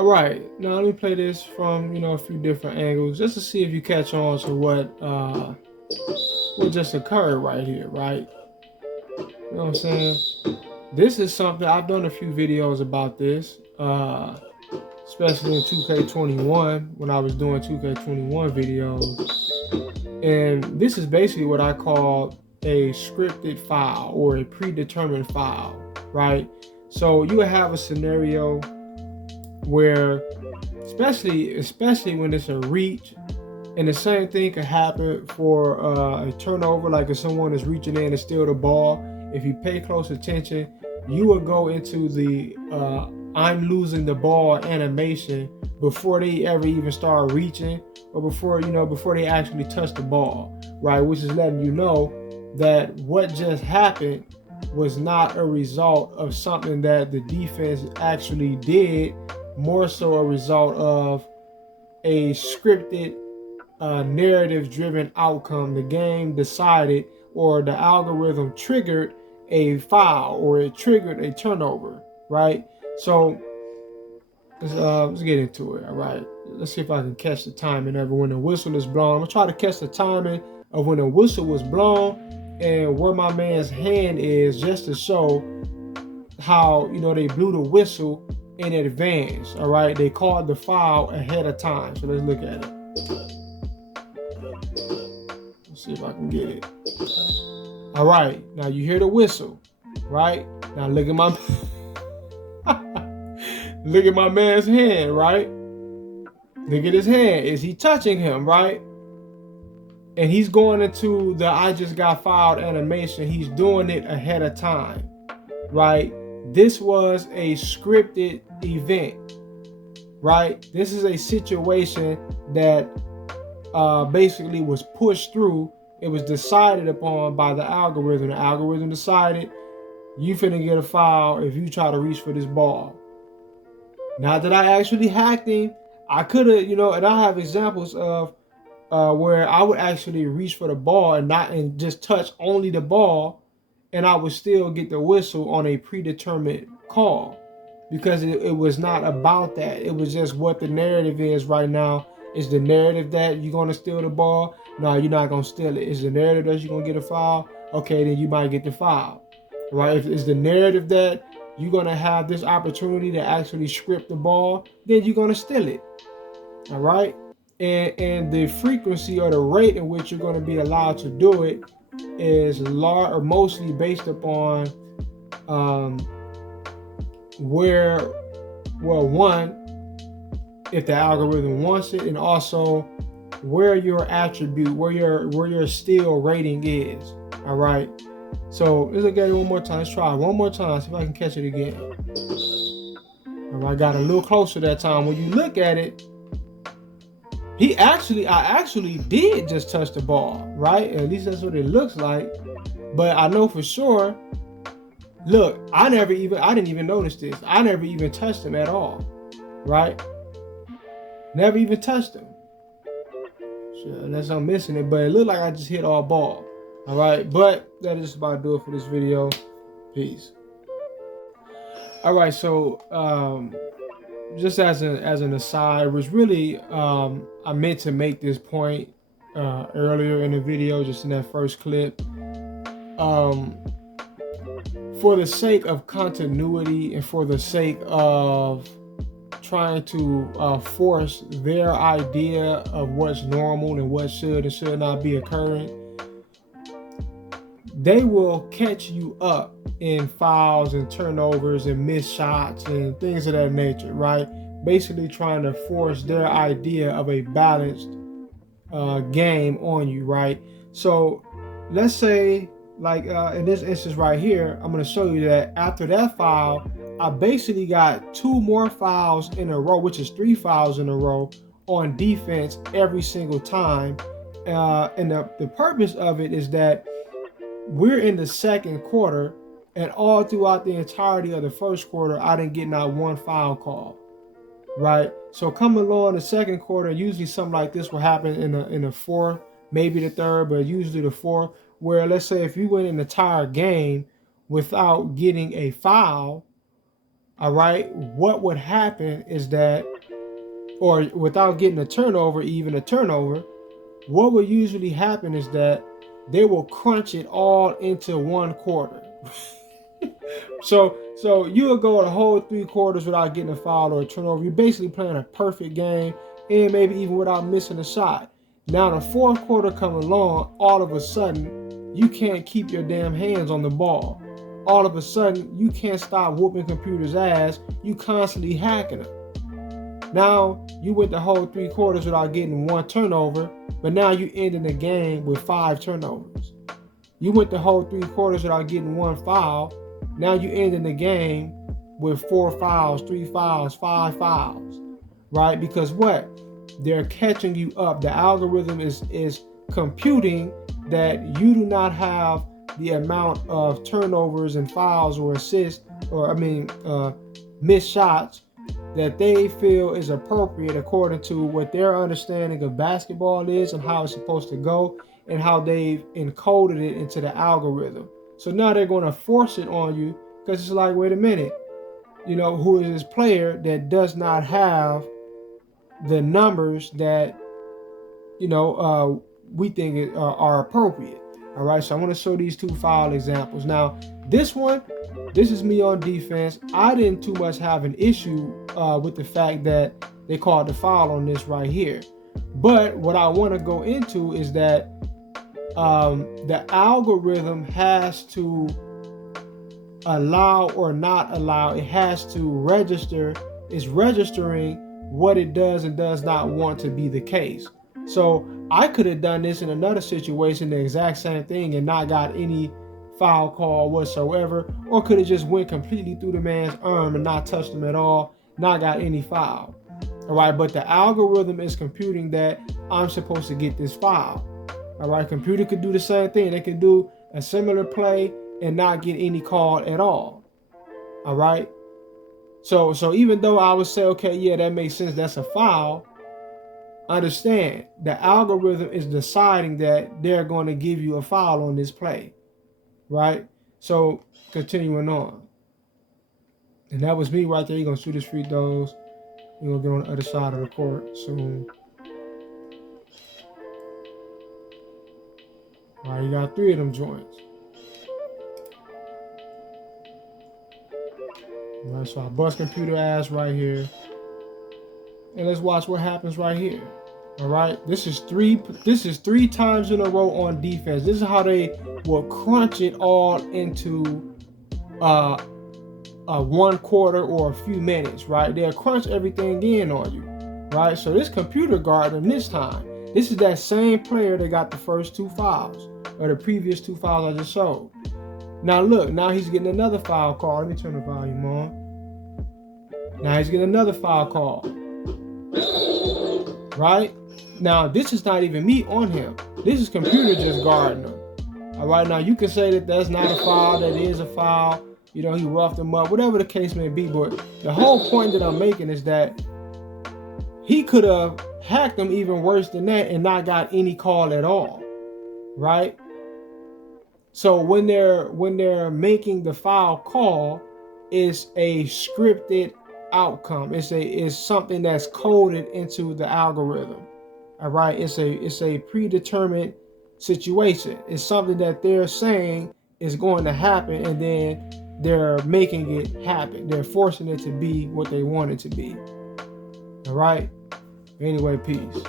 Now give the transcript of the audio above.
All right, now let me play this from a few different angles just to see if you catch on to what just occurred right here, right? You know what I'm saying? This is something I've done a few videos about this, especially in 2K21 when I was doing 2K21 videos. And this is basically what I call a scripted file or a predetermined file, right? So you would have a scenario where, especially when it's a reach, and the same thing could happen for a turnover, like if someone is reaching in to steal the ball. If you pay close attention, you will go into the I'm losing the ball animation before they ever even start reaching, or before they actually touch the ball, right? Which is letting you know that what just happened was not a result of something that the defense actually did, more so a result of a scripted narrative-driven outcome. The game decided, or the algorithm triggered a foul, or it triggered a turnover, right? So let's get into it. All right, let's see if I can catch the timing of it when the whistle is blown. I'm gonna try to catch the timing of when the whistle was blown and where my man's hand is, just to show how they blew the whistle in advance. All right, they called the foul ahead of time. So let's look at it. Let's see if I can get it. All right, now you hear the whistle, right? Now look at my look at my man's hand, right? Look at his hand. Is he touching him, right? And he's going into the I just got fouled animation. He's doing it ahead of time, right? This was a scripted event, right? This is a situation that basically was pushed through. It was decided upon by the algorithm. The algorithm decided you finna get a foul if you try to reach for this ball. Not that I actually hacked him. I could have, and I have examples of where I would actually reach for the ball and just touch only the ball, and I would still get the whistle on a predetermined call, because it was not about that. It was just what the narrative is right now. Is the narrative that you're gonna steal the ball? No, you're not gonna steal it. Is the narrative that you're gonna get a foul? Okay, then you might get the foul, right? If it's the narrative that you're gonna have this opportunity to actually script the ball, then you're gonna steal it. All right, and the frequency or the rate in which you're gonna be allowed to do it is large or mostly based upon one, if the algorithm wants it, and also where your attribute, where your steal rating is. All right, so let's look at it one more time. Let's try it one more time, see if I can catch it again. All right, I got a little closer that time. When you look at it, I actually did just touch the ball, right? At least that's what it looks like. But I know for sure. Look, I didn't even notice this. I never even touched him at all, right? Never even touched him. So unless I'm missing it, but it looked like I just hit all ball. All right, but that is about to do it for this video. Peace. All right, so just as an aside, which really I meant to make this point earlier in the video, just in that first clip. For the sake of continuity and for the sake of trying to force their idea of what's normal and what should and should not be occurring, they will catch you up in fouls and turnovers and missed shots and things of that nature, right? Basically trying to force their idea of a balanced game on you, right? So let's say, like in this instance right here, I'm going to show you that after that foul, I basically got 2 more fouls in a row, which is 3 fouls in a row on defense every single time. And the purpose of it is that we're in the second quarter, and all throughout the entirety of the first quarter, I didn't get not 1 foul call, right? So coming along the second quarter, usually something like this will happen in the fourth, maybe the third, but usually the fourth, where let's say if you went an entire game without getting a foul, all right, what would happen is that, or without getting a turnover, even a turnover, what will usually happen is that they will crunch it all into one quarter. So you'll go a whole 3 quarters without getting a foul or a turnover. You're basically playing a perfect game, and maybe even without missing a shot. Now the fourth quarter come along, all of a sudden you can't keep your damn hands on the ball. All of a sudden you can't stop whooping computer's ass. You constantly hacking them. Now you went the whole 3 quarters without getting 1 turnover, but now you ending the game with 5 turnovers. You went the whole 3 quarters without getting 1 foul. Now you ending the game with 4 fouls, 3 fouls, 5 fouls, right? Because what? They're catching you up. The algorithm is computing that you do not have the amount of turnovers and fouls or assists, or missed shots that they feel is appropriate according to what their understanding of basketball is and how it's supposed to go and how they've encoded it into the algorithm. So now they're going to force it on you because it's like, wait a minute, who is this player that does not have the numbers that, we think are appropriate. All right, so I want to show these 2 foul examples. Now, this is me on defense. I didn't too much have an issue with the fact that they called the foul on this right here. But what I want to go into is that the algorithm has to allow or not allow. It has to register. It's registering what it does and does not want to be the case. So I could have done this in another situation, the exact same thing, and not got any foul call whatsoever, or could have just went completely through the man's arm and not touched him at all, not got any foul. All right, but the algorithm is computing that I'm supposed to get this foul. All right, computer could do the same thing. They can do a similar play and not get any call at all. All right. So even though I would say, okay, yeah, that makes sense, that's a foul, understand the algorithm is deciding that they're going to give you a foul on this play, right? So continuing on. And that was me right there. You're going to shoot his free throws. You're going to get on the other side of the court soon. All right, you got 3 of them joints. All right, so I bust computer ass right here. And let's watch what happens right here. All right, this is 3 times in a row on defense. This is how they will crunch it all into 1 quarter or a few minutes, right? They'll crunch everything in on you, right? So this computer guard them this time. This is that same player that got the first 2 fouls, or the previous 2 fouls I just showed. Now look, now he's getting another foul call. Let me turn the volume on. Now he's getting another foul call. Right? Now this is not even me on him. This is computer just guarding him. All right, now you can say that that's not a foul, that is a foul. He roughed him up, whatever the case may be. But the whole point that I'm making is that he could have hacked him even worse than that and not got any call at all. Right? So when they're making the foul call, it's a scripted outcome. It's something that's coded into the algorithm. All right, it's a predetermined situation. It's something that they're saying is going to happen, and then they're making it happen. They're forcing it to be what they want it to be. All right. Anyway, peace.